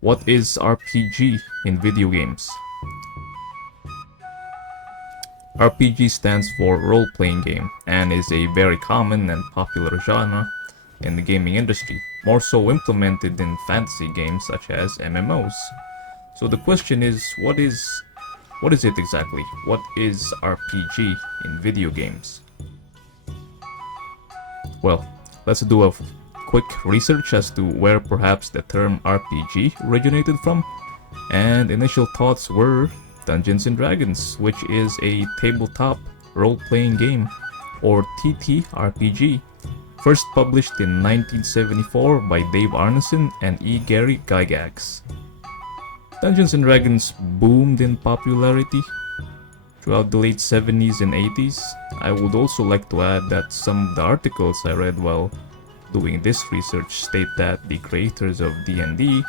What is RPG in video games? RPG stands for role-playing game and is a very common and popular genre in the gaming industry, more so implemented in fantasy games such as MMOs. So the question is, what is it exactly? What is RPG in video games? Well, let's do a quick research as to where perhaps the term RPG originated from, and initial thoughts were Dungeons and Dragons, which is a tabletop role-playing game, or TTRPG, first published in 1974 by Dave Arneson and E. Gary Gygax. Dungeons and Dragons boomed in popularity throughout the late 70s and 80s. I would also like to add that some of the articles I read while doing this research state that the creators of D&D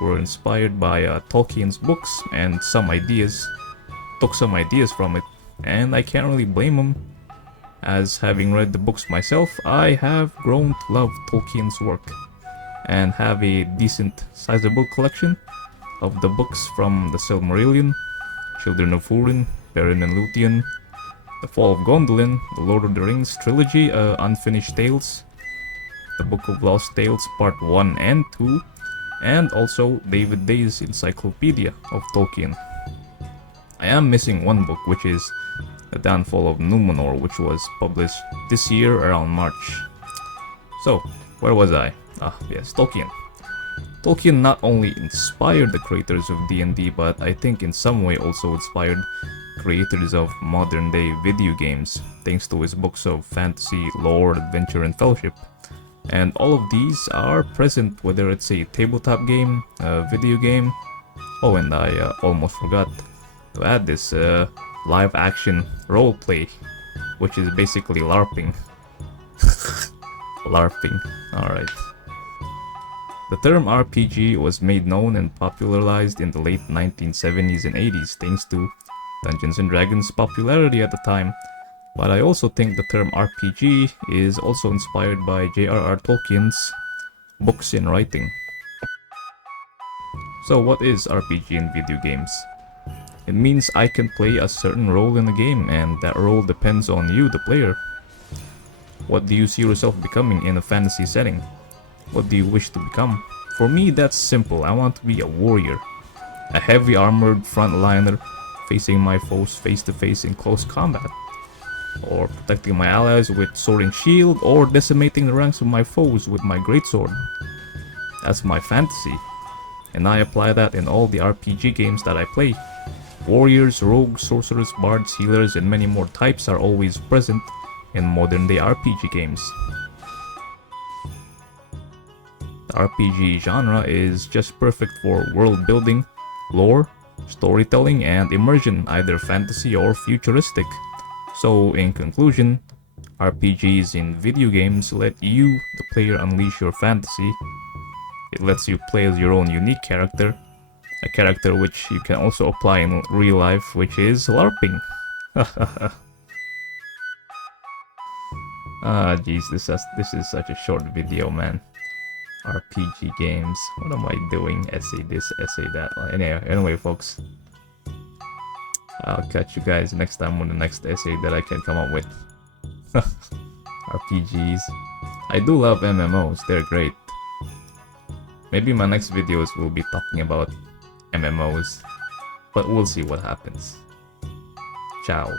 were inspired by Tolkien's books and took some ideas from it, and I can't really blame them, as having read the books myself, I have grown to love Tolkien's work and have a decent sizable collection of the books from the Silmarillion, Children of Húrin, Beren and Luthien, The Fall of Gondolin, The Lord of the Rings trilogy, Unfinished Tales, The Book of Lost Tales Part 1 and 2, and also David Day's Encyclopedia of Tolkien. I am missing one book, which is The Downfall of Numenor, which was published this year around March. So, where was I? Yes, Tolkien. Tolkien not only inspired the creators of D&D, but I think in some way also inspired creators of modern day video games, thanks to his books of fantasy, lore, adventure, and fellowship. And all of these are present whether it's a tabletop game, a video game. Oh, and I almost forgot to add this live action roleplay, which is basically LARPing. LARPing, alright. The term RPG was made known and popularized in the late 1970s and 80s thanks to Dungeons and Dragons' popularity at the time. But I also think the term RPG is also inspired by J.R.R. Tolkien's books and writing. So what is RPG in video games? It means I can play a certain role in the game, and that role depends on you, the player. What do you see yourself becoming in a fantasy setting? What do you wish to become? For me, that's simple. I want to be a warrior. A heavy armored frontliner facing my foes face to face in close combat. Or protecting my allies with sword and shield, or decimating the ranks of my foes with my greatsword. That's my fantasy, and I apply that in all the RPG games that I play. Warriors, rogues, sorcerers, bards, healers, and many more types are always present in modern day RPG games. The RPG genre is just perfect for world building, lore, storytelling, and immersion, either fantasy or futuristic. So, in conclusion, RPGs in video games let you, the player, unleash your fantasy. It lets you play as your own unique character, a character which you can also apply in real life, which is LARPing. Jeez, this is such a short video, man. RPG games. What am I doing? Essay this, essay that. Anyway, folks. I'll catch you guys next time on the next essay that I can come up with. RPGs. I do love MMOs, they're great. Maybe my next videos will be talking about MMOs, but we'll see what happens. Ciao.